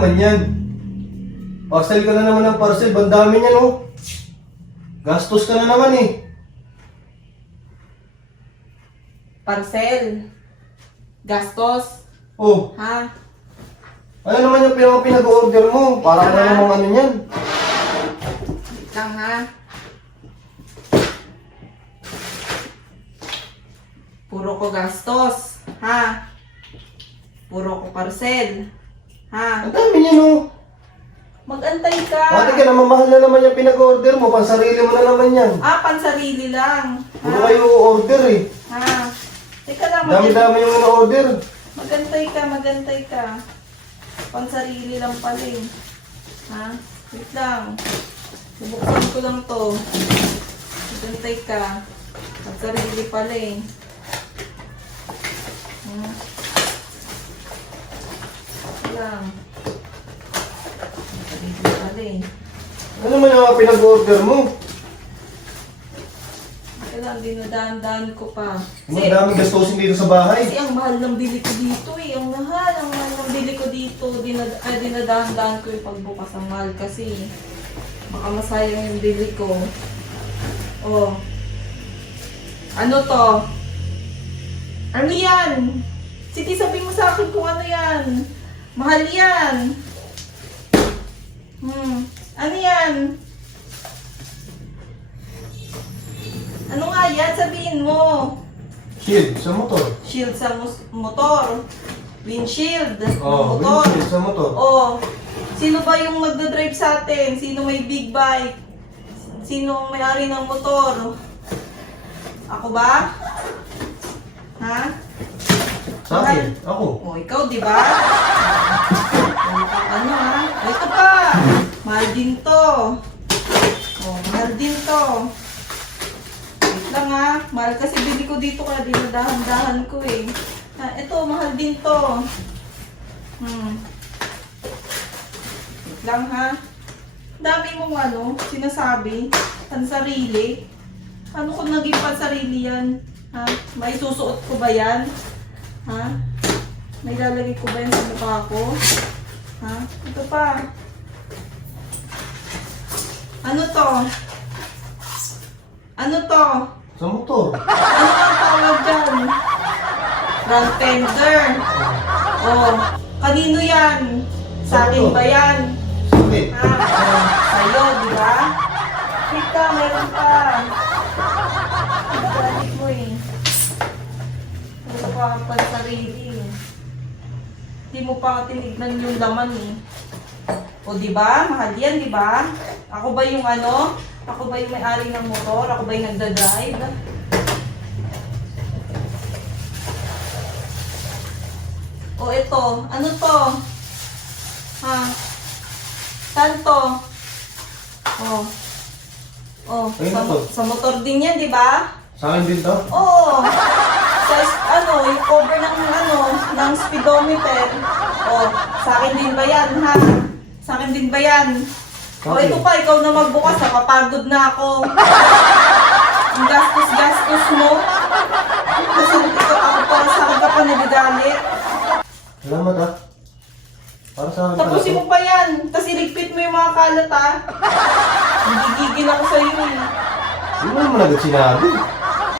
naman yan? Parcel ka na naman ng parcel. Bandami niya, no? Gastos ka na naman eh. Parcel. Gastos. Oh, Ha? ano naman yung pinag-order mo? Para ka na namang ano yan. Wait lang ha. Puro ko gastos. Ha? Puro ko parcel. Ha? Ang dami niya, no? Mag-antay ka. Ate ka naman, mahal na naman yung pinag-order mo. Pansarili mo na naman yan. Pansarili lang. Puro kayo order eh. Ha? Teka lang, Dami-dami yung na-order. magantay ka. Pansarili lang pala eh. Ha? Wait lang. Bubuksan ko lang to. Magantay ka. Pansarili pala eh. Wait lang. Pansarili pala eh. Ano naman yung pinag-order mo? Kailangan dinadaan-daan ko pa. Ang daming gastusin dito sa bahay. Kasi ang mahal ng bili ko dito eh. Ang mahal ng bili ko dito. Dinadahan-dahan ko yung pagbukas ang mahal kasi baka masayang yung bili ko. Oh. Ano to? Ano yan? Sige, sabihin mo sa akin kung ano yan. Mahal yan. Ano yan? Ano nga yan? Sabihin mo. Shield sa motor. Shield sa motor. Windshield. Oh, Motor. windshield sa motor. Oh. Sino ba yung magdadrive sa atin? Sino may big bike? Sino ang may-ari ng motor? Ako ba? Ha? Sa akin, ako. Oh, ikaw, di ba? Ano ha? Ito pa. Mahal din to. Oh, mahal din to. Wait lang ha. Mahal kasi bili ko dito kaya dinadahan-dahan ko eh. Ito, mahal din to. Wait lang ha. Dami mong ano, sinasabi. Pansarili. Ano kung naging pansarili yan? Ha? May susuot ko ba yan? Ha? May lalagay ko ba yan sa mukha ko? Ha? Ito pa. Ano to? Ano to? Sa motor. Ano ang tawag dyan? Front fender. Oh, kanino yan? Sa akin ba yan? Sige. Sa'yo, di ba? Wait ka, meron pa. Balik mo eh. Ano pa pala sarili eh. Hindi mo pa tinignan yung laman eh. O di ba? Mahal yan, di ba? Ako ba yung ano? Ako ba yung may-ari ng motor? Ako ba yung nagda-drive? O ito, ano to? Ha? Saan to? Oh. Oh, Ayun na to. sa motor din yan, di ba? Sa akin din to? Oo. Sa ano, yung cover ng ano, ng speedometer. Oh, sa akin din ba yan, ha? Sa akin din ba yan? O Okay. ito pa, ikaw na magbukas, nakapagod na ako. Ang gastos-gastos mo. Kasi ito ako para sa akin ka pa nagagalit. Salamat ah. Para sa akin Tapusin mo pa yan. Tapos iligpit mo yung mga kalat ha. Nagigigil ako sa'yo eh. Hindi mo naman agad sinabi.